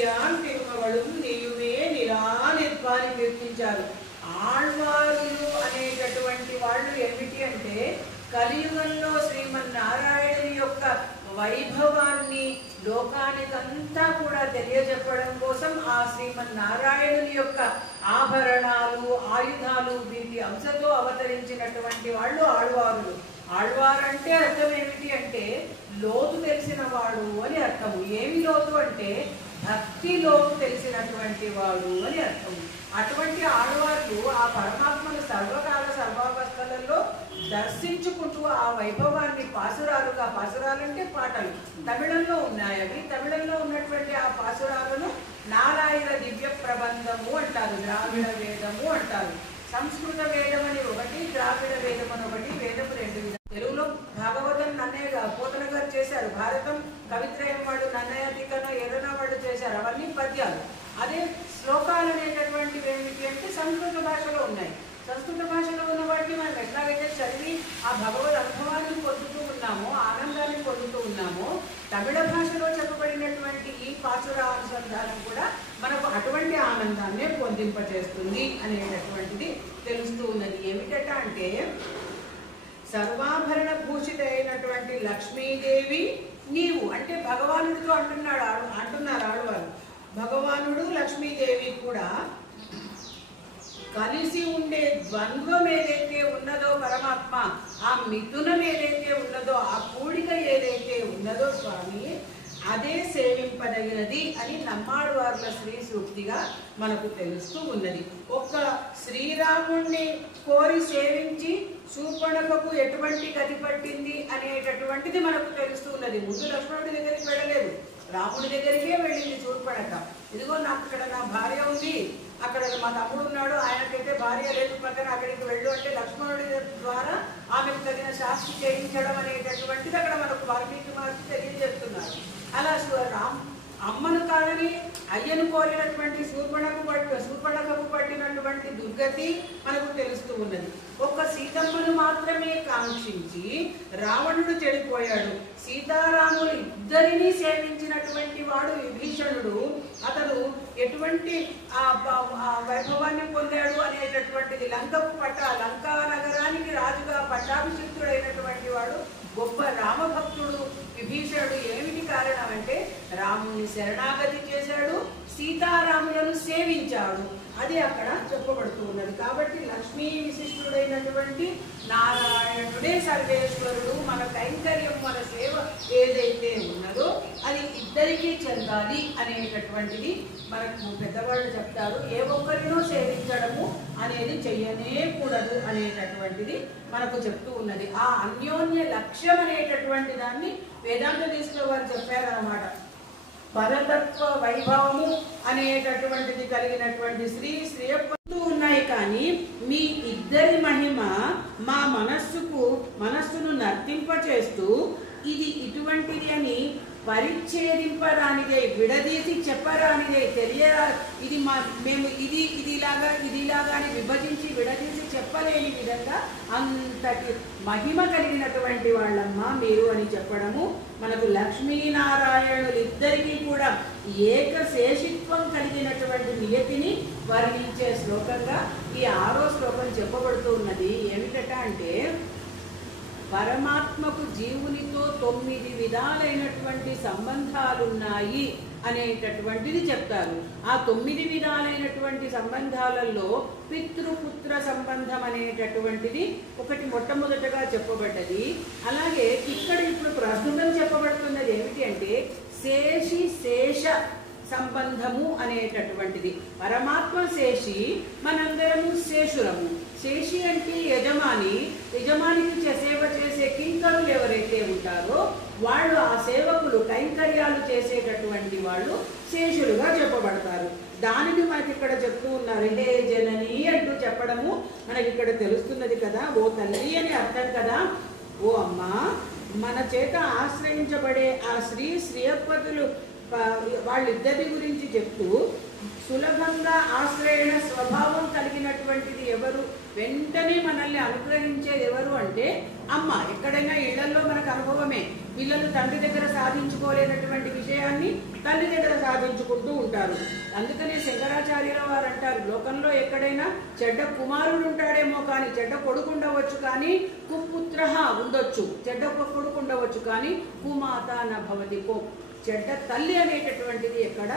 నీయడియాన్ తిరుమగళు నీయుమే నిరానిత్వాన్ని కీర్తించారు. ఆళ్వారులు అనేటటువంటి వాళ్ళు ఏమిటి అంటే కలియుగంలో శ్రీమన్నారాయణుని యొక్క వైభవాన్ని లోకానికంతా కూడా తెలియజెప్పడం కోసం ఆ శ్రీమన్నారాయణుని యొక్క ఆభరణాలు ఆయుధాలు వీటి అంశతో అవతరించినటువంటి వాళ్ళు ఆళ్వారులు. ఆళ్వారు అంటే అర్థం ఏమిటి అంటే లోతు తెలిసిన వాడు అని అర్థము. ఏమి లోతు అంటే భక్తి లోతు తెలిసినటువంటి వాడు అని అర్థము. అటువంటి ఆళ్వార్లు ఆ పరమాత్మను సర్వకాల సర్వావస్థలలో దర్శించుకుంటూ ఆ వైభవాన్ని పాసురాలుగా, పాసురాలంటే పాటలు, తమిళంలో ఉన్నాయి అవి. తమిళంలో ఉన్నటువంటి ఆ పాసురాలను నారాయణ దివ్య ప్రబంధము అంటారు, ద్రావిడ వేదము అంటారు. సంస్కృత వేదం అని ఒకటి, ద్రావిడ వేదం అని ఒకటి, వేదము రెండు. తెలుగులో భాగవతం నన్నయ్య పోతన గారు చేశారు, భారతం కవిత్రయం వాళ్ళు నన్నయ్య తిక్కన ఎర్రన వాళ్ళు చేశారు, అవన్నీ పద్యాలు. అదే శ్లోకాలు అనేటటువంటివి ఏమిటి అంటే సంస్కృత భాషలో ఉన్నాయి. సంస్కృత భాషలో ఉన్న వాటిని మనం ఎట్లాగైతే చదివి ఆ భగవద్ అనుభవాన్ని పొందుతూ ఉన్నామో, ఆనందాన్ని పొందుతూ ఉన్నామో, తమిళ భాషలో చెప్పబడినటువంటి ఈ పాసుర అనుసంధానం కూడా మనకు అటువంటి ఆనందాన్నే పొందింపజేస్తుంది అనేటటువంటిది తెలుస్తూ ఉన్నది. ఏమిటట అంటే సర్వాభరణ భూషిత అయినటువంటి లక్ష్మీదేవి నీవు అంటే భగవానుడితో అంటున్నారు ఆడవారు. భగవానుడు లక్ష్మీదేవి కూడా కలిసి ఉండే ద్వంద్వం ఏదైతే ఉన్నదో పరమాత్మ, ఆ మిథునం ఏదైతే ఉన్నదో, ఆ కూడిక ఏదైతే ఉన్నదో స్వామి, అదే సేవింపదగినది అని నమ్మాడువార్ల శ్రీ సూక్తిగా మనకు తెలుస్తూ ఉన్నది. ఒక్క శ్రీరాముణ్ణి కోరి సేవించి శూర్పణఖకు ఎటువంటి గతి పట్టింది అనేటటువంటిది మనకు తెలుస్తూ ఉన్నది. ముందు లక్ష్మణుడి దగ్గరికి వెళ్ళలేదు, రాముడి దగ్గరికే వెళ్ళింది శూర్పణఖ. ఇదిగో నాకు ఇక్కడ నా భార్య ఉంది, అక్కడ మా తమ్ముడు ఉన్నాడు, ఆయనకైతే భార్య లేదు పక్కన, అక్కడికి వెళ్ళు అంటే లక్ష్మణుడి ద్వారా ఆమెకు తగిన శాస్త్రి చేయించడం అనేటటువంటిది అక్కడ మనకు వాల్మీకి మహర్షి తెలియజేస్తున్నారు. అలా అమ్మను కాదని అయ్యను కోరినటువంటి శూర్పణఖకు పట్టినటువంటి దుర్గతి మనకు తెలుస్తూ ఉన్నది. ఒక్క సీతమ్మను మాత్రమే కాంక్షించి రావణుడు చెడిపోయాడు. సీతారాములు ఇద్దరినీ సేవించినటువంటి వాడు విభీషణుడు. అతడు ఎటువంటి వైభవాన్ని పొందాడు అనేటటువంటిది లంకా నగరానికి రాజుగా పట్టాభిషిక్తుడైనటువంటి వాడు గొప్ప రామభక్తుడు విభీషణుడు. ఏమిటి కారణం అంటే రాముని శరణాగతి చేశాడు, సీతారాములను సేవించాడు. అది అక్కడ చెప్పబడుతూ ఉన్నది. కాబట్టి లక్ష్మీ విశిష్టుడైనటువంటి నారాయణుడే సర్వేశ్వరుడు. మన కైంకర్యం, మన సేవ ఏదైతే ఉన్నదో అది ఇద్దరికీ చెందాలి అనేటటువంటిది మనకు పెద్దవాళ్ళు చెప్తారు. ఏ ఒక్కరినో సేవించడము అనేది చెయ్యనే కూడదు అనేటటువంటిది మనకు చెప్తూ ఉన్నది. ఆ అన్యోన్య లక్ష్యం అనేటటువంటి దాన్ని వేదాంత దీక్షలో వారు చెప్పారన్నమాట. పరతత్వ వైభవము అనేటటువంటిది కలిగినటువంటి శ్రీయప్పంతూ ఉన్నాయి. కానీ మీ ఇద్దరి మహిమ మా మనస్సును నర్తింపచేస్తూ ఇది ఇటువంటిది అని పరిచ్ఛేదింపరానిదే, విడదీసి చెప్పరానిదే, ఇది మేము ఇదిలాగా అని విభజించి విడదీసి చెప్పలేని విధంగా అంతటి మహిమ కలిగినటువంటి వాళ్ళమ్మ మీరు అని చెప్పడము మనకు లక్ష్మీనారాయణులిద్దరికీ కూడా ఏకశేషిత్వం కలిగినటువంటి నియతిని వర్ణించే శ్లోకంగా ఈ 6వ శ్లోకం చెప్పబడుతూ ఉన్నది. ఏమిటట అంటే పరమాత్మకు జీవునితో 9 విధాలైనటువంటి సంబంధాలున్నాయి అనేటటువంటిది చెప్తారు. ఆ 9 విధాలైనటువంటి సంబంధాలలో పితృపుత్ర సంబంధం అనేటటువంటిది ఒకటి మొట్టమొదటగా చెప్పబడ్డది. అలాగే ఇక్కడ ఇప్పుడు ప్రస్తుతం చెప్పబడుతున్నది ఏమిటి అంటే శేష సంబంధము అనేటటువంటిది. పరమాత్మ శేషి, మనందరము శేషులము. శేషి అంటే యజమానికి సేవ చేసే కింకరులు ఎవరైతే ఉంటారో వాళ్ళు, ఆ సేవకులు కైంకర్యాలు చేసేటటువంటి వాళ్ళు శేషులుగా చెప్పబడతారు. దానిని మనకి ఇక్కడ చెప్తూ ఉన్నారు. హే జనని అంటూ చెప్పడము మనకి ఇక్కడ తెలుస్తున్నది కదా. ఓ తల్లి అని అర్థం కదా. ఓ అమ్మ, మన చేత ఆశ్రయించబడే ఆ శ్రీయప్పతులు వాళ్ళిద్దరి గురించి చెప్తూ సులభంగా ఆశ్రయణ స్వభావం కలిగినటువంటిది ఎవరు, వెంటనే మనల్ని అనుగ్రహించేది ఎవరు అంటే అమ్మ. ఎక్కడైనా ఇళ్లలో మనకు అనుభవమే, పిల్లలు తండ్రి దగ్గర సాధించుకోలేనటువంటి విషయాన్ని తల్లి దగ్గర సాధించుకుంటూ ఉంటారు. అందుకనే శంకరాచార్యుల వారు అంటారు, లోకంలో ఎక్కడైనా చెడ్డ కుమారుడు ఉంటాడేమో కానీ చెడ్డ కొడుకు ఉండవచ్చు, కానీ కుపుత్ర ఉండొచ్చు, చెడ్డ కొడుకు ఉండవచ్చు, కానీ కుమాత నభవతి, చెడ్డ తల్లి అనేటటువంటిది ఎక్కడ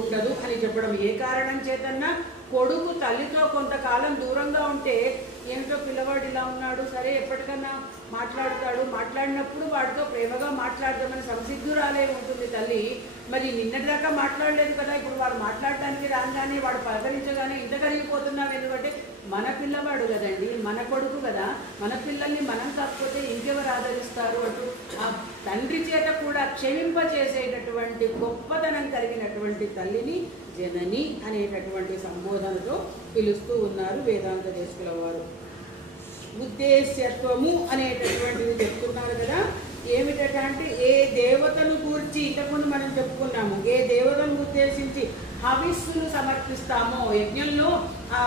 ఉండదు అని చెప్పడం. ఏ కారణం చేతన్నా కొడుకు తల్లితో కొంతకాలం దూరంగా ఉంటే ఏంటో పిల్లవాడు ఇలా ఉన్నాడు, సరే ఎప్పటికన్నా మాట్లాడతాడు, మాట్లాడినప్పుడు వాడితో ప్రేమగా మాట్లాడదామని సంసిద్ధురాలే ఉంటుంది తల్లి. మరి నిన్నటిదాకా మాట్లాడలేదు కదా, ఇప్పుడు వాడు మాట్లాడటానికి రాగానే వాడు పలకరించగానే ఇంత కరిగిపోతున్నాం. ఎందుకంటే మన పిల్లవాడు కదండి, మన కొడుకు కదా, మన పిల్లల్ని మనం కాకపోతే ఇంకెవరు ఆదరిస్తారు అంటూ ఆ తండ్రి చేత కూడా క్షమింపచేసేటటువంటి గొప్పతనం కలిగినటువంటి తల్లిని జనని అనేటటువంటి సంబోధనతో పిలుస్తూ ఉన్నారు వేదాంత దేశకుల వారు. ఉద్దేశ్యత్వము అనేటటువంటిది చెప్తున్నారు కదా. ఏమిటంటే ఏ దేవతను కూర్చి, ఇంతకుముందు మనం చెప్పుకున్నాము, ఏ దేవతను ఉద్దేశించి హవిస్సులు సమర్పిస్తామో, యజ్ఞంలో ఆ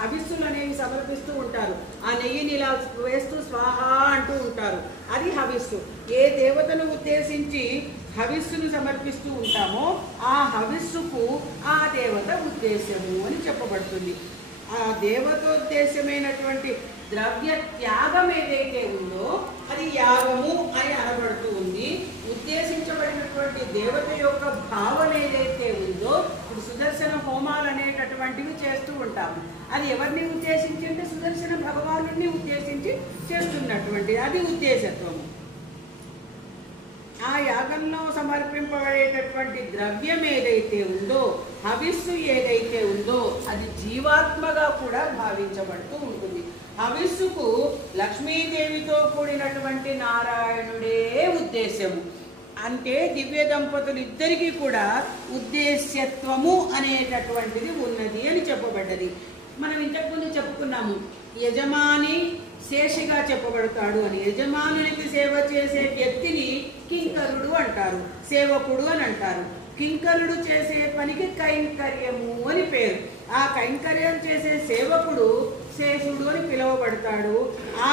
హవిస్సులు అనేవి సమర్పిస్తూ ఉంటారు. ఆ నెయ్యిని ఇలా వేస్తూ స్వాహ అంటూ ఉంటారు, అది హవిస్సు. ఏ దేవతను ఉద్దేశించి హవిస్సును సమర్పిస్తూ ఉంటామో ఆ హవిస్సుకు ఆ దేవత ఉద్దేశము అని చెప్పబడుతుంది. ఆ దేవతోద్దేశమైనటువంటి ద్రవ్య త్యాగం ఏదైతే ఉందో అది యాగము అని అనబడుతూ ఉంది. ఉద్దేశించబడినటువంటి దేవత యొక్క భావన ఏదైతే ఉందో, ఇప్పుడు సుదర్శన హోమాలు అనేటటువంటివి చేస్తూ ఉంటాము. అది ఎవరిని ఉద్దేశించి అంటే సుదర్శన భగవానుడిని ఉద్దేశించి చేస్తున్నటువంటి అది ఉద్దేశత్వము. ఆ యాగంలో సమర్పింపబడేటటువంటి ద్రవ్యం ఏదైతే ఉందో, హవిస్సు ఏదైతే ఉందో అది జీవాత్మగా కూడా భావించబడుతూ ఉంటుంది. హవిస్సుకు లక్ష్మీదేవితో కూడినటువంటి నారాయణుడే ఉద్దేశము. అంటే దివ్య దంపతులు ఇద్దరికీ కూడా ఉద్దేశ్యత్వము అనేటటువంటిది ఉన్నది అని చెప్పబడ్డది. మనం ఇంతకుముందు చెప్పుకున్నాము, యజమాని శేషిగా చెప్పబడతాడు అని. యజమానునికి సేవ చేసే వ్యక్తిని కింకరుడు అంటారు, సేవకుడు అని అంటారు. కింకరుడు చేసే పనికి కైంకర్యము అని పేరు. ఆ కైంకర్యం చేసే సేవకుడు శేషుడు అని పిలువబడతాడు. ఆ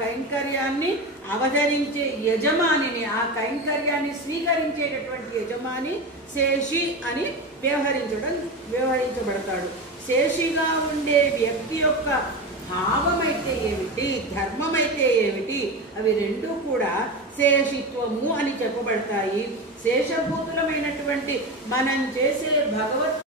కైంకర్యాన్ని అవతరించే యజమానిని, ఆ కైంకర్యాన్ని స్వీకరించేటటువంటి యజమాని శేషి అని వ్యవహరించబడతాడు. శేషిగా ఉండే వ్యక్తి యొక్క భావమైతే ఏమిటి, ధర్మమైతే ఏమిటి, అవి రెండూ కూడా శేషిత్వము అని చెప్పబడతాయి. శేషభూతులమైనటువంటి మనం చేసే భగవత్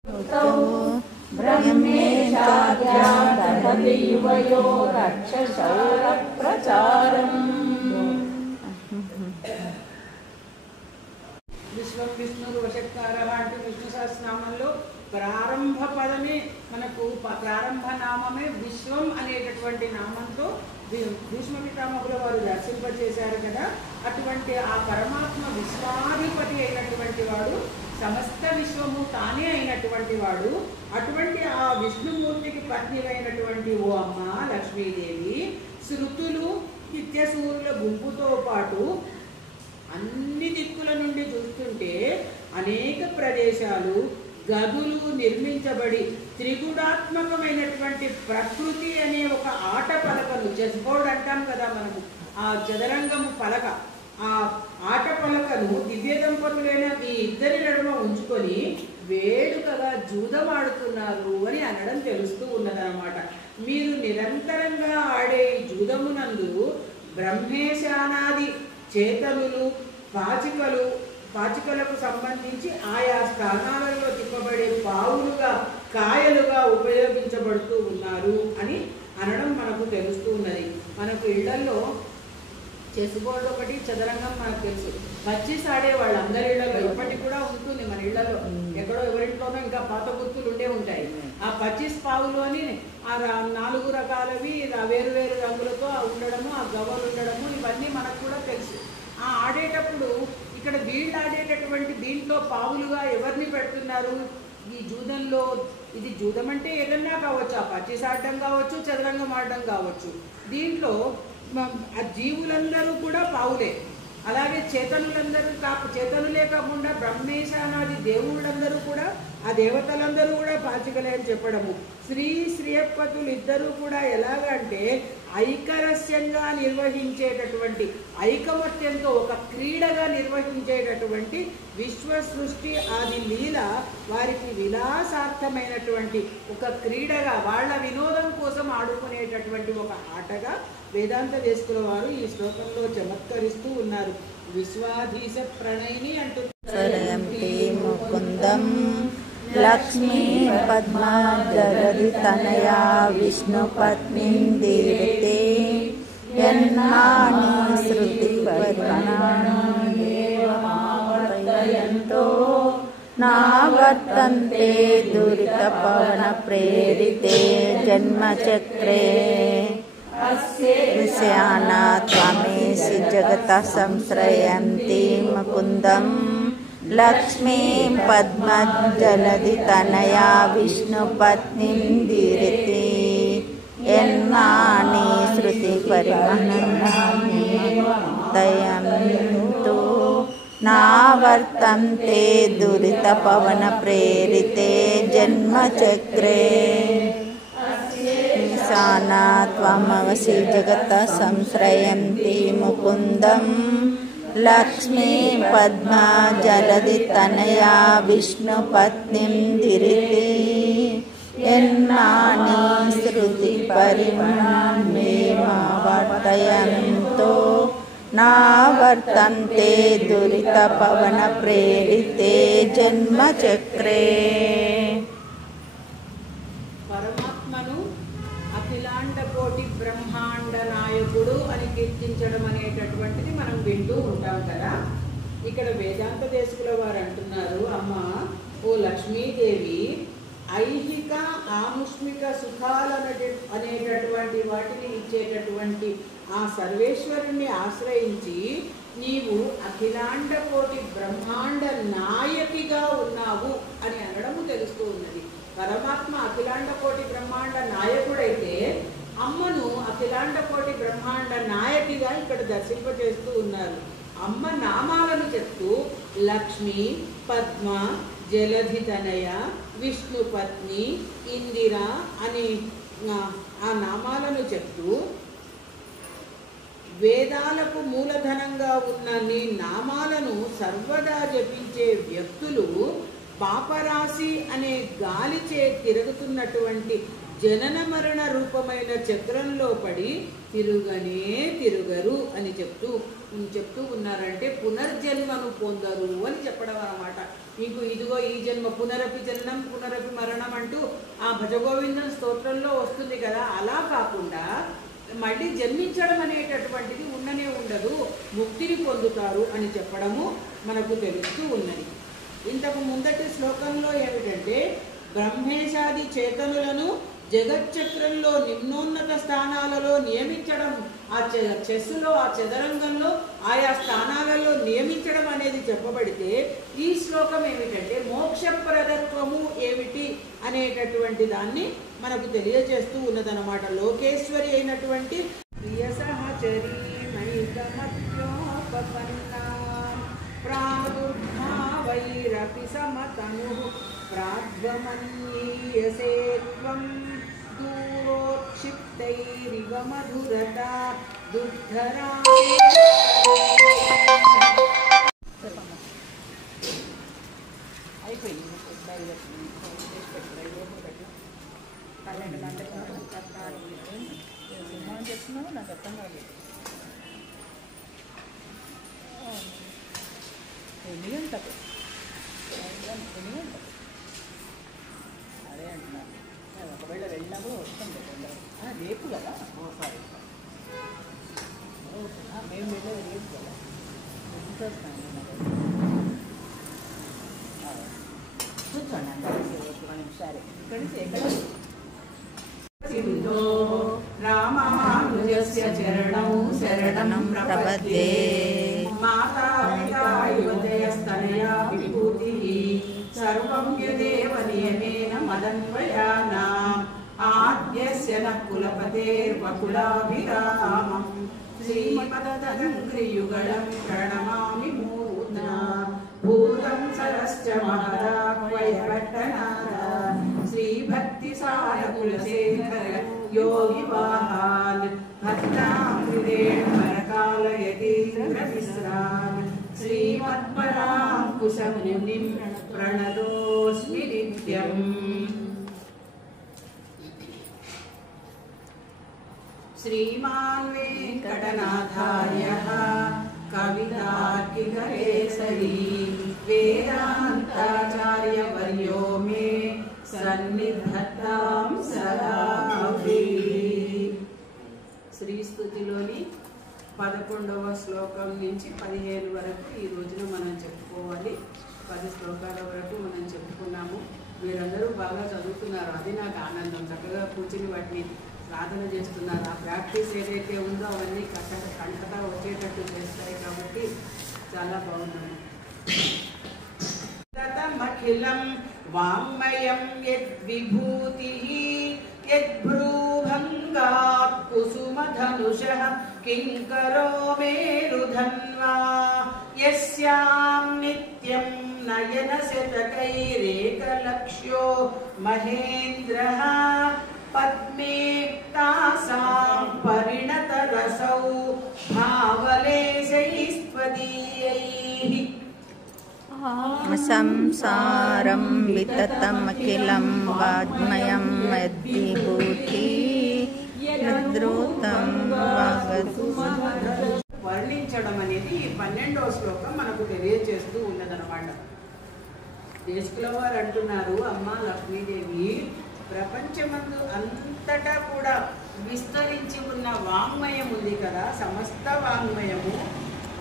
విశ్వం విష్ణురు వశత్కార అంటే విష్ణు సహస్రనామంలో ప్రారంభ పదమే మనకు, ప్రారంభ నామమే విశ్వం అనేటటువంటి నామంతో భీష్మ పితామహుల వారు దర్శింపచేశారు కదా. అటువంటి ఆ పరమాత్మ విశ్వాధిపతి అయినటువంటి వాడు, సమస్త విశ్వము తానే అయినటువంటి వాడు. అటువంటి ఆ విష్ణుమూర్తికి పత్ని అయినటువంటి ఓ అమ్మ లక్ష్మీదేవి, శృతులు నిత్యసూరుల గుంపుతో పాటు అన్ని దిక్కుల నుండి చూస్తుంటే అనేక ప్రదేశాలు, గదులు నిర్మించబడి త్రిగుణాత్మకమైనటువంటి ప్రకృతి అనే ఒక ఆట పలకను, చెస్ బోర్డ్ అంటాం కదా మనము, ఆ చదరంగము పలక, ఆ ఆట పలకను దివ్య దంపతులైన ఈ ఇద్దరి నడుమ ఉంచుకొని వేడుకగా జూదమాడుతున్నారు అని అనడం తెలుస్తూ ఉన్నదన్నమాట. మీరు నిరంతరంగా ఆడే జూదమునందు బ్రహ్మేశానాది చేతనులు, పాచికలకు సంబంధించి ఆయా స్థానాలలో తిప్పబడే పావులుగా, కాయలుగా ఉపయోగించబడుతూ ఉన్నారు అని అనడం మనకు తెలుస్తూ ఉన్నది. మనకు ఇళ్లలో చెస్ బోర్డు ఒకటి, చదరంగం మనకు తెలుసు. పచ్చిస్ ఆడే వాళ్ళు అందరి ఇళ్లలో ఇప్పటికి కూడా ఉంటుంది. మన ఇళ్లలో ఎక్కడో ఎవరింట్లోనో ఇంకా పాత గుర్తులు ఉంటాయి. ఆ పచ్చిస్ పావులు అని ఆ 4 రకాలవి వేరు వేరు రంగులతో ఉండడము, ఆ గవ్వలు ఉండడము, ఇవన్నీ మనకు కూడా తెలుసు. ఆ ఆడేటప్పుడు ఇక్కడ వీళ్ళు ఆడేటటువంటి దీంట్లో పావులుగా ఎవరిని పెడుతున్నారు ఈ జూదంలో? ఇది జూదం అంటే ఏదన్నా కావచ్చు, ఆ పచ్చిస్ ఆడడం కావచ్చు, చదరంగం ఆడడం కావచ్చు. దీంట్లో ఆ జీవులందరూ కూడా పావులే. అలాగే చేతనులందరూ చేతనులే కాకుండా బ్రహ్మేశానాది దేవుళ్ళందరూ కూడా ఆ దేవతలందరూ కూడా పాచికలే అని చెప్పడము. శ్రీయప్పతులు ఇద్దరూ కూడా ఎలాగంటే ఐకరస్యంగా నిర్వహించేటటువంటి, ఐకమత్యంతో ఒక క్రీడగా నిర్వహించేటటువంటి విశ్వ సృష్టి ఆది లీల వారికి విలాసార్థమైనటువంటి ఒక క్రీడగా, వాళ్ళ వినోదం కోసం ఆడుకునేటటువంటి ఒక ఆటగా వేదాంత దేశకుల వారు ఈ శ్లోకంలో చమత్కరిస్తూ ఉన్నారు. విశ్వాధీశ ప్రణయిని అంటూ ముకుందం లక్ష్మీ పద్మా జగది తనయా విష్ణు పత్నిందీరతే యన్నాని శృతి పరిమాణంతో నావర్తంతే దురిత పవన ప్రేరితే జన్మచక్రే విషయానా త్వమేసి జగత సంశ్రయంతి ముకుందం లక్ష్మీ పద్మజలది తనయా విష్ణు పత్నిందీరతే యన్నాని శృతి పరిమాణంతో నావర్తంతే దురిత పవన ప్రేరితే జన్మచక్రే ఈశానా త్వమవసి జగత సంశ్రయంతి ముకుందం లక్ష్మీ పద్మా జలది తనయా విష్ణు పత్నిందీరతే యన్నాని శృతి పరిమాణంతో నావర్తంతే దురిత పవన ప్రేరితే జన్మచక్రే. పరమాత్మను అఖిలాండ కోటి బ్రహ్మాండ నాయకుడు అని కీర్తించడం అనేటటువంటిది మనం వింటూ ఉంటాం కదా. ఇక్కడ వేదాంత దేశకుల వారు అంటున్నారు, అమ్మ ఓ లక్ష్మీదేవి ఐహిక ఆముష్మిక అనేటటువంటి వాటిని ఇచ్చేటటువంటి ఆ సర్వేశ్వరుణ్ణి ఆశ్రయించి నీవు అఖిలాండ కోటి బ్రహ్మాండ నాయకిగా ఉన్నావు అని అనడము తెలుస్తూ ఉన్నది. పరమాత్మ అఖిలాండ కోటి బ్రహ్మాండ నాయకుడైతే అమ్మను అఖిలాండ కోటి బ్రహ్మాండ నాయకిగా ఇక్కడ దర్శింపజేస్తూ ఉన్నారు. అమ్మ నామాలను చెప్తూ లక్ష్మి, పద్మ, జలధి తనయ, విష్ణు పత్ని, ఇందిర అని ఆ నామాలను చెప్తూ వేదాలకు మూలధనంగా ఉన్న నీ నామాలను సర్వదా జపించే వ్యక్తులు పాపరాశి అనే గాలిచే తిరుగుతున్నటువంటి జనన మరణ రూపమైన చక్రంలో పడి తిరుగరు అని చెప్తూ ఉన్నారంటే పునర్జన్మను పొందరు అని చెప్పడం అన్నమాట. మీకు ఇదిగో ఈ జన్మ పునరపి జననం పునరపి మరణం అంటూ ఆ భజగోవిందం స్తోత్రంలో వస్తుంది కదా, అలా కాకుండా మళ్ళీ జన్మించడం అనేటటువంటిది ఉండనే ఉండదు, ముక్తిని పొందుతారు అని చెప్పడము మనకు తెలుస్తూ ఉన్నది. ఇంతకు ముందటి శ్లోకంలో ఏమిటంటే బ్రహ్మేశాది చేతనులను జగచ్చక్రంలో నిమ్నోన్నత స్థానాలలో నియమించడం, ఆ చెస్సులో ఆ చదరంగంలో ఆయా స్థానాలలో నియమించడం అనేది చెప్పబడితే ఈ శ్లోకం ఏమిటంటే మోక్షప్రదత్వము ఏమిటి అనేటటువంటి దాన్ని మనకు తెలియజేస్తూ ఉన్నదన్నమాట. లోకేశ్వరి అయినటువంటి ప్రియ సహచరీ నైకమత్యోపపన్నా ప్రాదుర్భావైరపి సమతను ప్రాద్వమన్యీయసే త్వం దూరోక్షిప్తైరివ మధురతా దుర్ధరా. అయిపోయింది. 12 గంటలకు సినిమా చేస్తున్నావు నాకు అర్థం కాలేదు. ఎన్ని గంటలకు అదే అంటున్నాను. ఒకవేళ వెళ్ళినప్పుడు వస్తుంది రేపు కదా. సారీ మేము వెళ్ళేది రేపు కదా. ఎంత వస్తాను కూర్చోండి అందరూ ఒక నిమిషాలు. ఇక్కడి నుంచి ఎక్కడ సింధో రామానుజస్య చరణం శరణం ప్రపద్యే మాతా పితా యువతయస్తనయా విభూతిః సర్వం యదేవ నియమేన మదన్వయానాం ఆద్యస్య న కులపతేర్వకులాభిరామం श्रीमदङ्घ्रियुगलं प्रणमामि मूर्ध्ना भूतं सरश्च महदाह्वयपट्टनाथ श्रीभक्तिसारकुलशेखर योगिवाहान् भक्तामृतेन परकालयतीन्द्रमिश्रान् श्रीमत्पराङ्कुशमुनिं प्रणतोऽस्मि नित्यम्। श्रीमान् वेङ्कटनाथार्यः कवितार्किककेसरी वेदान्ताचार्यवर्यो मे सन्निधत्तां सदा శ్రీస్తుతిలోని 11వ శ్లోకం నుంచి 15 వరకు ఈ రోజున మనం చెప్పుకోవాలి. 10 శ్లోకాల వరకు మనం చెప్పుకున్నాము. మీరందరూ బాగా చదువుతున్నారు, అది నాకు ఆనందం. చక్కగా కూర్చుని వాటిని సాధన చేస్తున్నారు. ఆ ప్రాక్టీస్ ఏదైతే ఉందో అవన్నీ కంటతా వచ్చేటట్టు చేస్తాయి కాబట్టి చాలా బాగున్నాను. తతమఖిలం వాంమయం యద్విభూతిః యద్భ్రూభంగాత్ కుసుమధనుషః కింకరో మేరుధన్వా యస్యాం నిత్యం నయనశతకైరేకలక్ష్యో మహేంద్రః పద్మే తాసాం పరిణతరసౌ భావలేశైస్త్వదీయైః సంసారం వితతమఖిలం వాగ్మయం యద్విభూతి యద్రూతం వర్ణించడం అనేది ఈ 12వ శ్లోకం మనకు తెలియజేస్తూ ఉన్నదన్నమాట. దేశకుల వారు అంటున్నారు, అమ్మ లక్ష్మీదేవి ప్రపంచమందు అంతటా కూడా విస్తరించి ఉన్న వాంగ్మయం ఉంది కదా, సమస్త వాంగ్మయము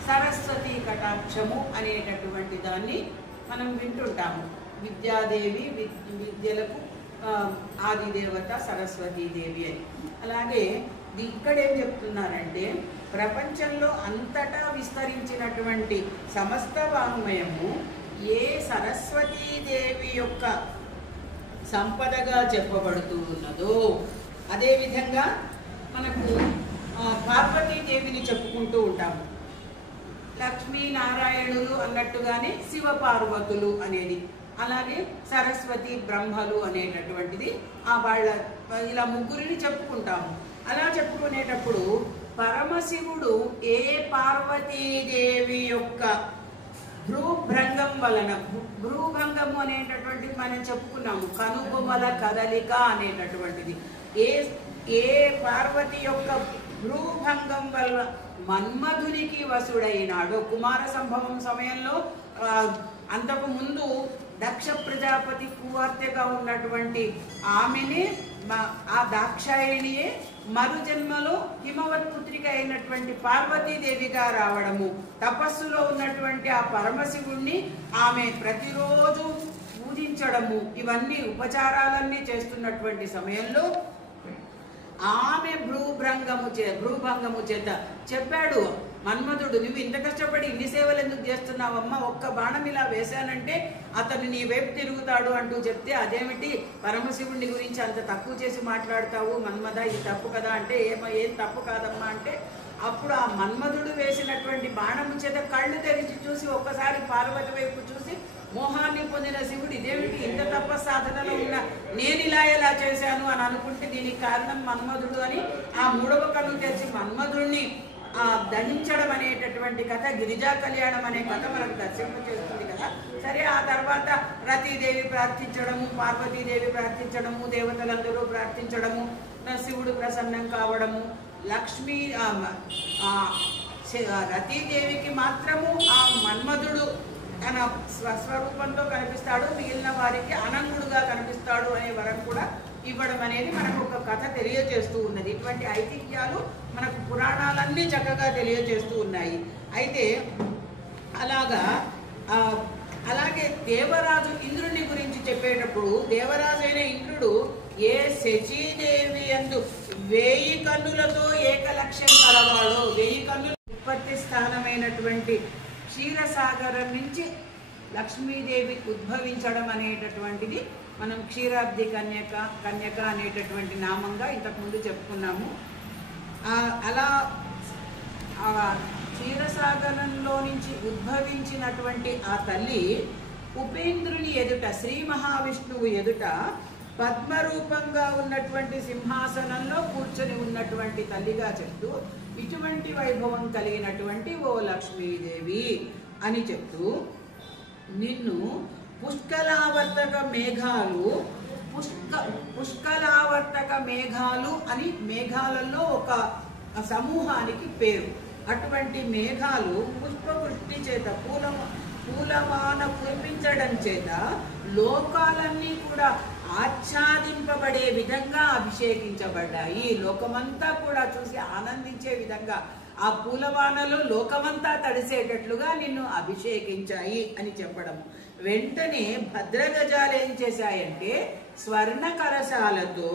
సరస్వతి కటాక్షము అనేటటువంటి దాన్ని మనం వింటుంటాము. విద్యాదేవి, విద్యలకు ఆదిదేవత సరస్వతీదేవి అని. అలాగే ఇక్కడేం చెప్తున్నారంటే ప్రపంచంలో అంతటా విస్తరించినటువంటి సమస్త వాంగ్మయము ఏ సరస్వతీదేవి యొక్క సంపదగా చెప్పబడుతూ ఉన్నదో అదేవిధంగా మనకు పార్వతీదేవిని చెప్పుకుంటూ ఉంటాము. లక్ష్మీనారాయణులు అన్నట్టుగానే శివపార్వతులు అనేది, అలాగే సరస్వతి బ్రహ్మలు అనేటటువంటిది వాళ్ళ ఇలా ముగ్గురిని చెప్పుకుంటాము. అలా చెప్పుకునేటప్పుడు పరమశివుడు ఏ పార్వతీదేవి యొక్క భ్రూభంగం వలన, భ్రూభంగము అనేటటువంటిది మనం చెప్పుకున్నాము, కనుబొమ్మల కదలిక అనేటటువంటిది. ఏ పార్వతి యొక్క భ్రూభంగం వల్ల మన్మధునికి వసుడైనాడు. కుమార సంభవం సమయంలో అంతకు ముందు దక్ష ప్రజాపతి కుమార్తెగా ఉన్నటువంటి ఆమెనే, ఆ దాక్షాయణియే మరు జన్మలో హిమవత్ పుత్రిక అయినటువంటి పార్వతీదేవిగా రావడము, తపస్సులో ఉన్నటువంటి ఆ పరమశివుణ్ణి ఆమె ప్రతిరోజు పూజించడము, ఇవన్నీ ఉపచారాలన్నీ చేస్తున్నటువంటి సమయంలో ఆమె భ్రూభంగము చేత చెప్పాడు మన్మధుడు, నువ్వు ఇంత కష్టపడి ఇన్ని సేవలు ఎందుకు చేస్తున్నావమ్మా, ఒక్క బాణం ఇలా వేశానంటే అతను నీ వైపు తిరుగుతాడు అంటూ చెప్తే, అదేమిటి పరమశివుడి గురించి అంత తక్కువ చేసి మాట్లాడతావు మన్మధ, ఇది తప్పు కదా అంటే, ఏం తప్పు కాదమ్మా అంటే, అప్పుడు ఆ మన్మధుడు వేసినటువంటి బాణము చేత కళ్ళు తెరిచి చూసి ఒక్కసారి పార్వతి వైపు చూసి మోహాన్ని పొందిన శివుడు, ఇదేమిటి ఇంత తప్ప సాధనలో ఉన్న నేను ఇలా ఎలా చేశాను అని అనుకుంటే దీనికి కారణం మన్మధుడు అని ఆ 3వ కన్ను తెరిచి మన్మధుడిని దహించడం అనేటటువంటి కథ, గిరిజా కళ్యాణం అనే కథ మనకు దర్శింపచేస్తుంది కదా. సరే, ఆ తర్వాత రతీదేవి ప్రార్థించడము, పార్వతీదేవి ప్రార్థించడము, దేవతలందరూ ప్రార్థించడము, శివుడు ప్రసన్నం కావడము, లక్ష్మీ రతీదేవికి మాత్రము ఆ మన్మధుడు తన స్వస్వరూపంతో కనిపిస్తాడు, మిగిలిన వారికి అనంగుడుగా కనిపిస్తాడు అనే వరం కూడా ఇవ్వడం అనేది మనకు ఒక కథ తెలియజేస్తూ ఉన్నది. ఇటువంటి ఐతిహ్యాలు మనకు పురాణాలన్నీ చక్కగా తెలియజేస్తూ ఉన్నాయి. అయితే అలాగే దేవరాజు ఇంద్రుని గురించి చెప్పేటప్పుడు, దేవరాజు అయిన ఇంద్రుడు ఏ శచీదేవి యందు 1000 కన్నులతో ఏకలక్ష్యం కలవాడో, 1000 కన్నుల ఉత్పత్తి స్థానమైనటువంటి క్షీరసాగరం నుంచి లక్ష్మీదేవి ఉద్భవించడం అనేటటువంటిది మనం క్షీరాబ్ది కన్యక అనేటటువంటి నామంగా ఇంతకుముందు చెప్పుకున్నాము. అలా ఆ క్షీరసాగరంలో నుంచి ఉద్భవించినటువంటి ఆ తల్లి ఉపేంద్రుని ఎదుట, శ్రీ మహావిష్ణువు ఎదుట పద్మరూపంగా ఉన్నటువంటి సింహాసనంలో కూర్చొని ఉన్నటువంటి తల్లిగా చెప్తూ ఇటువంటి వైభవం కలిగినటువంటి ఓ లక్ష్మీదేవి అని చెప్తూ నిన్ను పుష్కలావర్తక మేఘాలు అని మేఘాలలో ఒక సమూహానికి పేరు. అటువంటి మేఘాలు పుష్పవృష్టి చేత పూలవాన కురిపించడం చేత లోకాలన్నీ కూడా ఆచ్ఛాదింపబడే విధంగా అభిషేకించబడ్డాయి. లోకమంతా కూడా చూసి ఆనందించే విధంగా ఆ పూలవానలు లోకమంతా తడిసేటట్లుగా నిన్ను అభిషేకించాయి అని చెప్పడం. వెంటనే భద్రగజాలు ఏం చేశాయంటే స్వర్ణ కలశాలతో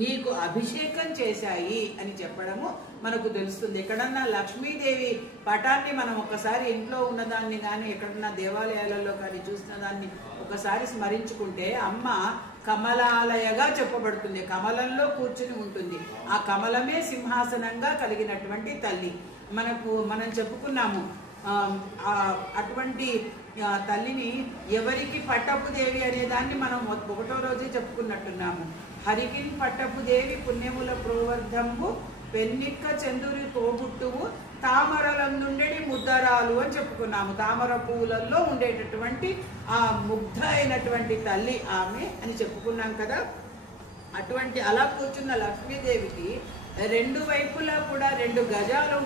నీకు అభిషేకం చేశాయి అని చెప్పడము మనకు తెలుస్తుంది. ఎక్కడన్నా లక్ష్మీదేవి పటాన్ని మనం ఒకసారి ఇంట్లో ఉన్నదాన్ని కానీ ఎక్కడన్నా దేవాలయాలలో కానీ చూసిన దాన్ని ఒకసారి స్మరించుకుంటే అమ్మ కమలాలయగా చెప్పబడుతుంది. కమలంలో కూర్చుని ఉంటుంది. ఆ కమలమే సింహాసనంగా కలిగినటువంటి తల్లి. మనం చెప్పుకున్నాము అటువంటి తల్లిని ఎవరికి పట్టపు దేవి అనే దాన్ని మనం ఒకటో రోజే చెప్పుకున్నట్టున్నాము. హరికిన్ పట్టపు దేవి పుణ్యముల ప్రోవర్ధంబు పెన్నిక్క చందురి తోబుట్టువు తామరలందుండేది ముద్దరాలు అని చెప్పుకున్నాము. తామర పువ్వులలో ఉండేటటువంటి ఆ ముగ్ధ అయినటువంటి తల్లి ఆమె అని చెప్పుకున్నాం కదా. అటువంటి అలా కూర్చున్న లక్ష్మీదేవికి రెండు వైపులా కూడా 2 గజాలు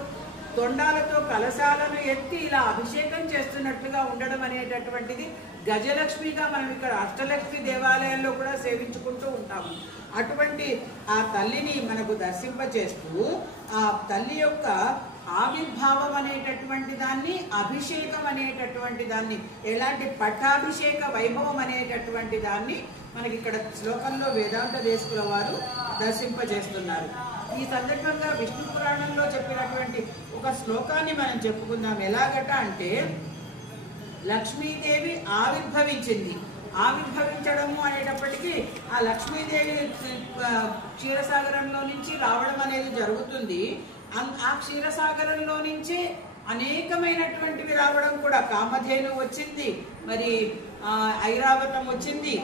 తొండాలతో కలశాలను ఎత్తి ఇలా అభిషేకం చేస్తున్నట్లుగా ఉండడం అనేటటువంటిది గజలక్ష్మిగా మనం ఇక్కడ అష్టలక్ష్మి దేవాలయంలో కూడా సేవించుకుంటూ ఉంటాము. అటువంటి ఆ తల్లిని మనకు దర్శింపచేస్తూ ఆ తల్లి యొక్క ఆవిర్భావం అనేటటువంటి దాన్ని, అభిషేకం అనేటటువంటి దాన్ని, ఎలాంటి పట్టాభిషేక వైభవం అనేటటువంటి దాన్ని మనకి ఇక్కడ శ్లోకంలో వేదాంత దేశకుల వారు దర్శింపజేస్తున్నారు. ఈ సందర్భంగా విష్ణు పురాణంలో చెప్పినటువంటి ఒక శ్లోకాన్ని మనం చెప్పుకుందాం. ఎలాగట అంటే లక్ష్మీదేవి ఆవిర్భవించింది. ఆవిర్భవించడము అనేటప్పటికీ ఆ లక్ష్మీదేవి క్షీరసాగరంలో నుంచి రావడం అనేది జరుగుతుంది. ఆ క్షీరసాగరంలో నుంచి అనేకమైనటువంటివి రావడం కూడా, కామధేను వచ్చింది, మరి ఐరావతం వచ్చింది,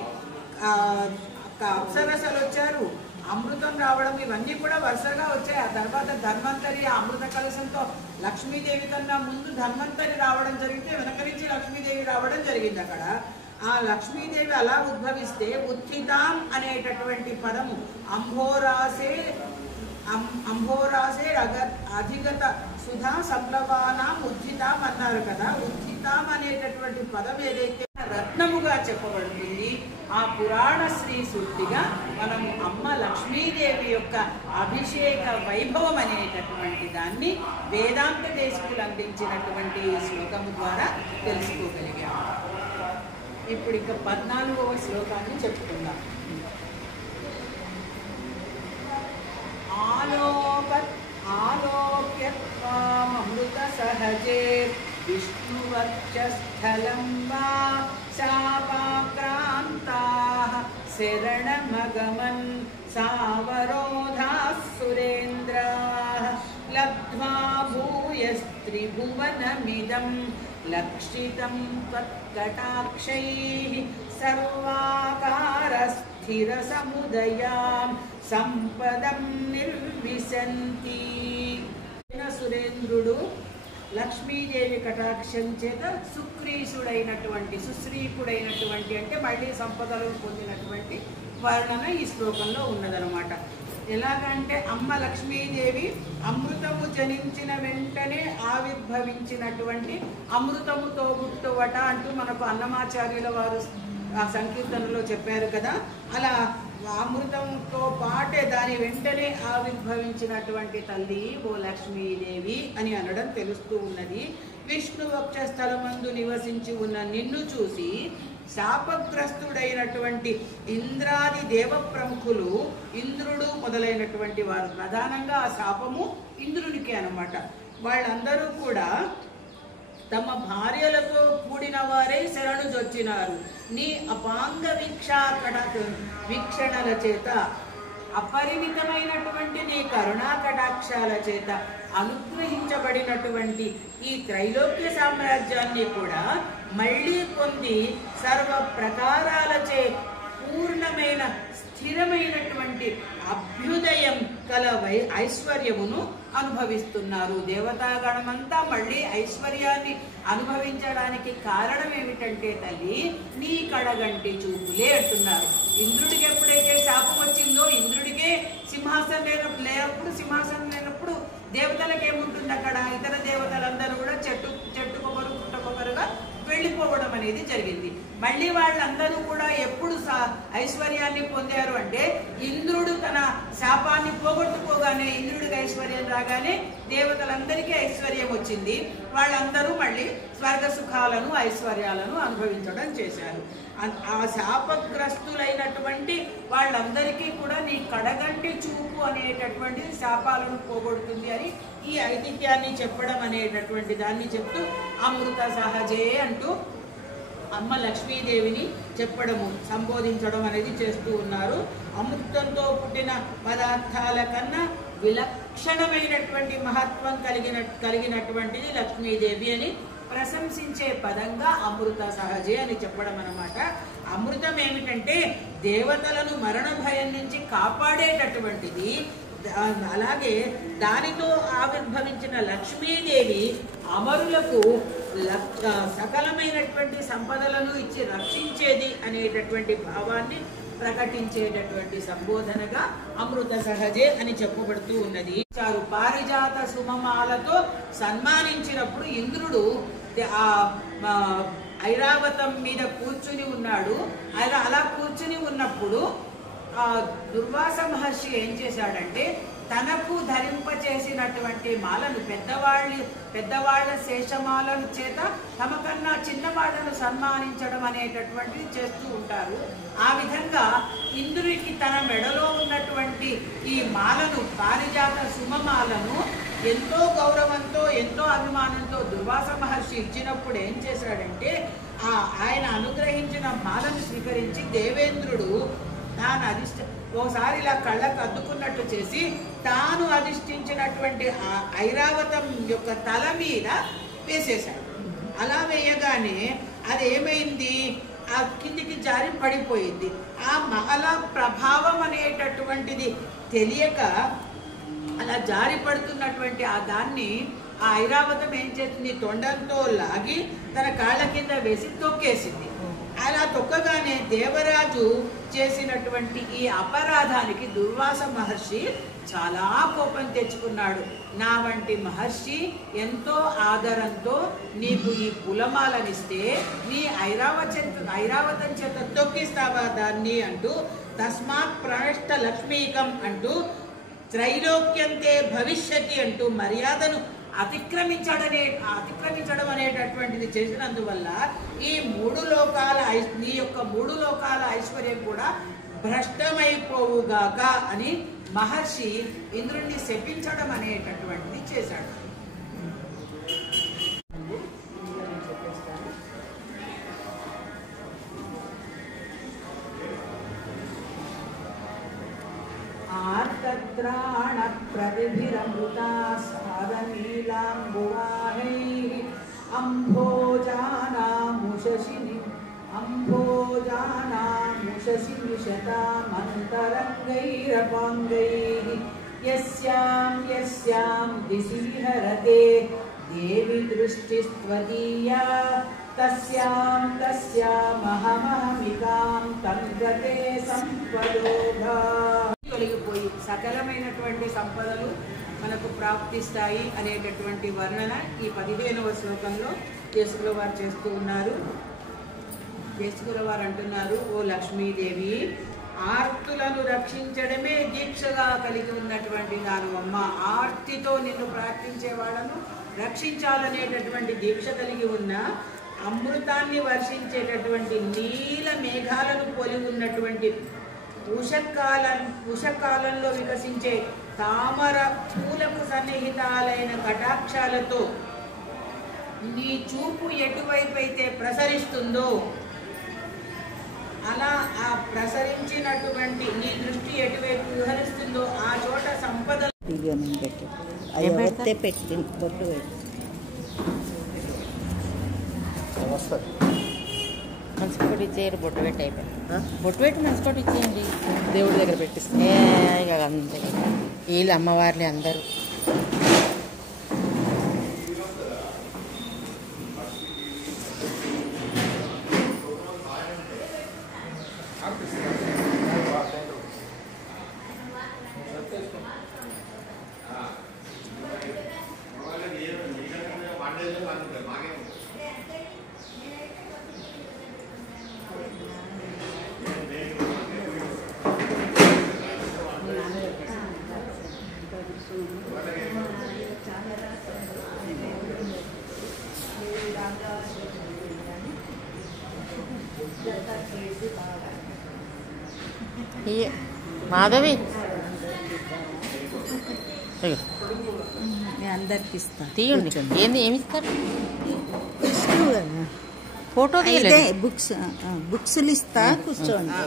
అప్సరసలు వచ్చారు, అమృతం రావడం, ఇవన్నీ కూడా వరుసగా వచ్చాయి. ఆ తర్వాత ధన్వంతరి అమృత కలశంతో లక్ష్మీదేవి కన్నా ముందు ధన్వంతరి రావడం జరిగితే వెనక నుంచి లక్ష్మీదేవి రావడం జరిగింది. అక్కడ ఆ లక్ష్మీదేవి అలా ఉద్భవిస్తే ఉత్థితాం అనేటటువంటి పదము అంభోరాసే అధిగత సుధా సంప్లవానాం ఉత్థితాం అన్నారు కదా. ఉత్థితాం అనేటటువంటి పదం ఏదైతే రత్నముగా చెప్పబడుతుంది, ఆ పురాణ శ్రీ సూక్తిగా మనము అమ్మ లక్ష్మీదేవి యొక్క అభిషేక వైభవం అనేటటువంటి దాన్ని వేదాంత దేశకులు అందించినటువంటి శ్లోకము ద్వారా తెలుసుకోగలిగాము. ఇప్పుడు ఇక 14వ శ్లోకాన్ని చెప్పుకుందాం. ఆలోక్యత్వామృత సహజే విష్ణువర్చస్థలం వా శాపాక్రాంతాః శరణమగమన్ సావరోధాః సురేంద్రాః లబ్ధ్వా భూయస్త్రిభువనమిదం లక్షితం త్వత్కటాక్షైః సర్వాకారస్థిరసముదయాం సంపదం నిర్విశంతి. సురేంద్రుడు లక్ష్మీదేవి కటాక్షం చేత సుశ్రీకుడైనటువంటి అంటే మళ్ళీ సంపదలను పొందినటువంటి వర్ణన ఈ శ్లోకంలో ఉన్నదనమాట. ఎలాగంటే అమ్మ లక్ష్మీదేవి అమృతము జనించిన వెంటనే ఆవిర్భవించినటువంటి అమృతముతో పుట్టువట అంటూ మనకు అన్నమాచార్యుల వారు ఆ సంకీర్తనలో చెప్పారు కదా. అలా అమృతంతో పాటే దాని వెంటనే ఆవిర్భవించినటువంటి తల్లి ఓ లక్ష్మీదేవి అని అనడం తెలుస్తూ ఉన్నది. విష్ణు వక్షస్థలమందు నివసించి ఉన్న నిన్ను చూసి శాపగ్రస్తుడైనటువంటి ఇంద్రాది దేవ ప్రముఖులు, ఇంద్రుడు మొదలైనటువంటి వారు, ప్రధానంగా ఆ శాపము ఇంద్రునికి అన్నమాట, వాళ్ళందరూ కూడా తమ భార్యలతో కూడిన వారే శరణు జొచ్చినారు. నీ అపాంగ వీక్షణల చేత అపరిమితమైనటువంటి నీ కరుణా కటాక్షాల చేత అనుగ్రహించబడినటువంటి ఈ త్రైలోక్య సామ్రాజ్యాన్ని కూడా మళ్ళీ పొంది సర్వ ప్రకారాలచే పూర్ణమైన స్థిరమైనటువంటి అభ్యుదయం కల ఐశ్వర్యమును అనుభవిస్తున్నారు. దేవతాగణమంతా మళ్ళీ ఐశ్వర్యాన్ని అనుభవించడానికి కారణం ఏమిటంటే తల్లి నీ కడగంటి చూపులే అంటున్నారు. ఇంద్రుడికి ఎప్పుడైతే శాపం వచ్చిందో, ఇంద్రుడికే సింహాసనం లేనప్పుడు సింహాసనం లేనప్పుడు దేవతలకు ఏముంటుంది అక్కడ? ఇతర దేవతలందరూ కూడా చెట్టు కొబ్బరు పుట్ట కొబ్బరుగా వెళ్ళిపోవడం అనేది జరిగింది. మళ్ళీ వాళ్ళందరూ కూడా ఎప్పుడు ఐశ్వర్యాన్ని పొందారు అంటే ఇంద్రుడు తన శాపాన్ని పోగొట్టుకోగానే, ఇంద్రుడికి ఐశ్వర్యం రాగానే దేవతలందరికీ ఐశ్వర్యం వచ్చింది. వాళ్ళందరూ మళ్ళీ స్వర్గ సుఖాలను ఐశ్వర్యాలను అనుభవించడం చేశారు. ఆ శాపగ్రస్తులైనటువంటి వాళ్ళందరికీ కూడా నీ కడగంటి చూపు అనేటటువంటి శాపాలను పోగొడుతుంది అని ఈ ఐతిహ్యాన్ని చెప్పడం అనేటటువంటి దాన్ని చెప్తూ అమృత సహజే అంటూ అమ్మ లక్ష్మీదేవిని చెప్పడము, సంబోధించడం అనేది చేస్తూ ఉన్నారు. అమృతంతో పుట్టిన పదార్థాల కన్నా విలక్షణమైనటువంటి మహత్వం కలిగినటువంటిది లక్ష్మీదేవి అని ప్రశంసించే పదంగా అమృత సహజే అని చెప్పడం అన్నమాట. అమృతం ఏమిటంటే దేవతలను మరణ భయం నుంచి కాపాడేటటువంటిది. అలాగే దానితో ఆవిర్భవించిన లక్ష్మీదేవి అమరులకు సకలమైనటువంటి సంపదలను ఇచ్చి రక్షించేది అనేటటువంటి భావాన్ని ప్రకటించేటటువంటి సంబోధనగా అమృత సహజే అని చెప్పబడుతూ ఉన్నది. పారిజాత సుమమాలతో సన్మానించినప్పుడు ఇంద్రుడు ఐరావతం మీద కూర్చుని ఉన్నాడు. అలా కూర్చుని ఉన్నప్పుడు దుర్వాస మహర్షి ఏం చేశాడంటే తనకు ధరింపచేసినటువంటి మాలను పెద్దవాళ్ల శేషమాలను చేత తమకన్నా చిన్నవాళ్లను సన్మానించడం అనేటటువంటిది చేస్తూ ఉంటారు. ఆ విధంగా ఇంద్రుడికి తన మెడలో ఉన్నటువంటి ఈ మాలను, పారిజాత సుమమాలను ఎంతో గౌరవంతో ఎంతో అభిమానంతో దుర్వాస మహర్షి ఇచ్చినప్పుడు ఏం చేశాడంటే ఆయన అనుగ్రహించిన మాలను స్వీకరించి దేవేంద్రుడు తాను ఓసారి ఇలా కళ్ళకు అద్దుకున్నట్టు చేసి తాను అధిష్ఠించినటువంటి ఆ ఐరావతం యొక్క తల మీద వేసేశాడు. అలా వేయగానే అది ఏమైంది? ఆ కిందికి జారి పడిపోయింది. ఆ మహల ప్రభావం అనేటటువంటిది తెలియక అలా జారి పడుతున్నటువంటి ఆ దాన్ని ఆ ఐరావతం ఏం చేసింది? తొండంతో లాగి తన కాళ్ళ కింద వేసి తొక్కేసింది. అలా తొక్కగానే దేవరాజు చేసినటువంటి ఈ అపరాధానికి దుర్వాస మహర్షి చాలా కోపం తెచ్చుకున్నాడు. నా వంటి మహర్షి ఎంతో ఆదరంతో నీకు ఈ పులమాలనిస్తే నీ ఐరావతం చేత తొక్కిస్తావా దాన్ని అంటూ తస్మాత్ ప్రణష్ట లక్ష్మీకం అంటూ త్రైలోక్యంతే భవిష్యతి అంటూ మర్యాదను అతిక్రమించడం అనేటటువంటిది చేసినందువల్ల ఈ నీ యొక్క మూడు లోకాల ఐశ్వర్యం కూడా భ్రష్టమైపోవుగాక అని మహర్షి ఇంద్రుణ్ణి శపించడం అనేటటువంటిది చేశాడు. ఆర్తత్రాణ ప్రతిభిరమృతా సాధనీలాంబువాహైః అంభోజానాముషసి నిశతామంతరంగైరపాంగైః యస్యాం దిశి హరతే దేవి దృష్టిస్త్వదీయా తస్యామహమహమికాం తంగతే సంపదోగా. తొలగిపోయి సకలమైనటువంటి సంపదలు మనకు ప్రాప్తిస్తాయి అనేటటువంటి వర్ణన ఈ 15వ శ్లోకంలో కేసుకుల వారు చేస్తూ ఉన్నారు. కేసుకుల వారు అంటున్నారు, ఓ లక్ష్మీదేవి, ఆర్తులను రక్షించడమే దీక్షగా కలిగి ఉన్నటువంటి దానివమ్మ. ఆర్తితో నిన్ను ప్రార్థించే వాళ్ళను రక్షించాలనేటటువంటి దీక్ష కలిగి ఉన్న అమృతాన్ని వర్షించేటటువంటి నీల మేఘాలను పోలి ఉన్నటువంటి ఉషకాలంలో వికసించే తామర పూలకు సన్నిహితాలైన కటాక్షాలతో నీ చూపు ఎటువైపు అయితే ప్రసరిస్తుందో అలా ఆ ప్రసరించే ఉంచినటువంటి నీ దృష్టి ఎటువైపు విహరిస్తుందో ఆ చోట సంపద పెట్టి బొట్టు మనసుకోటి ఇచ్చేయారు, బొట్టు పెట్టి అయిపోయింది. బొట్టు పెట్టి మనసుకోటి ఇచ్చేయండి, దేవుడి దగ్గర పెట్టిస్తే ఇక అంతే. వీళ్ళు అమ్మవార్లే అందరూ. మాధవి అందరికి ఇస్తా. తీయండి. ఏంది ఏమి ఇస్తారు? ఫోటో తీయలే. బుక్స్లు ఇస్తా, కూర్చోండి.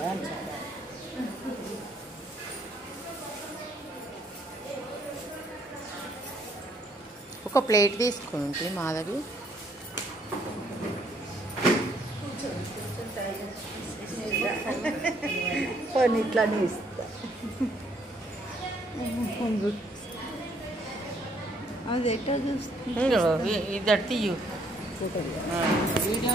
ఒక ప్లేట్ తీసుకుంటే మాధవి. ఇట్లానే ఇస్తా. అది ఎట్లా చూస్తా? ఇద్దరు తీయు వీడియో.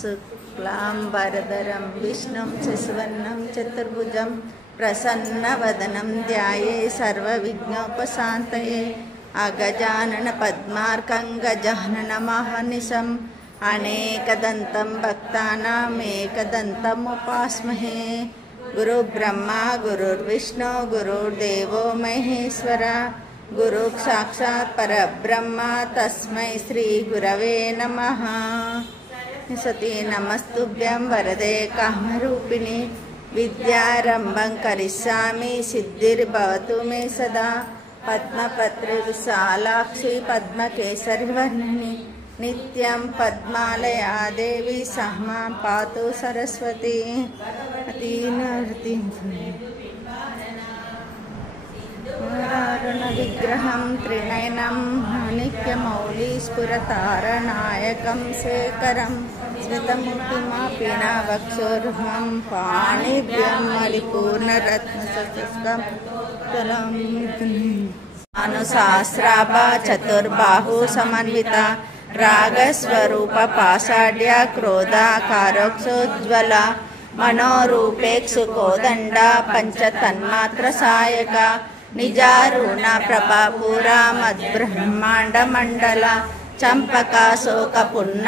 శుక్లాంబరధరం విష్ణుం శశివర్ణం చతుర్భుజం ప్రసన్నవదనం ధ్యాయే సర్వవిఘ్నోపశాంతయే అగజానన పద్మార్కం గజానన మహర్నిశం అనేకదంతం భక్తానామేకదంతం ఉపాస్మహే. గురుబ్రహ్మా గురుర్విష్ణు గురుర్దేవో మహేశ్వర గురు సాక్షాత్ పరబ్రహ్మ తస్మై శ్రీ గురవే నమః. సతీ నమస్తుభ్యం వరదే కామరూపిణి విద్యారంభం కరిష్యామి సిద్ధిర్భవతు మే సదా. పద్మపత్రి విశాలాక్షి పద్మకేసరి వర్ణిని నిత్యం పద్మాలయా దేవి సహమాం పాతు సరస్వతి. విగ్రహం త్రినయనం మాణిక్యమౌళి స్ఫురతారనాయకం శేఖరం స్మితముక్తిమాపినావక్షోర్హం పాణిభ్యం మలిపూర్ణరత్నశస్కం అనుసహస్రాభ చతుర్బాహు సమన్విత రాగస్వరూప పాషాఢ్య క్రోధాకారోక్షోజ్వల మనోరూపేక్షు కోదండ పంచతన్మాత్ర సాయక నిజారుణ ప్రభాపూర మద్బ్రహ్మాండ మండల చంపక శోక పున్న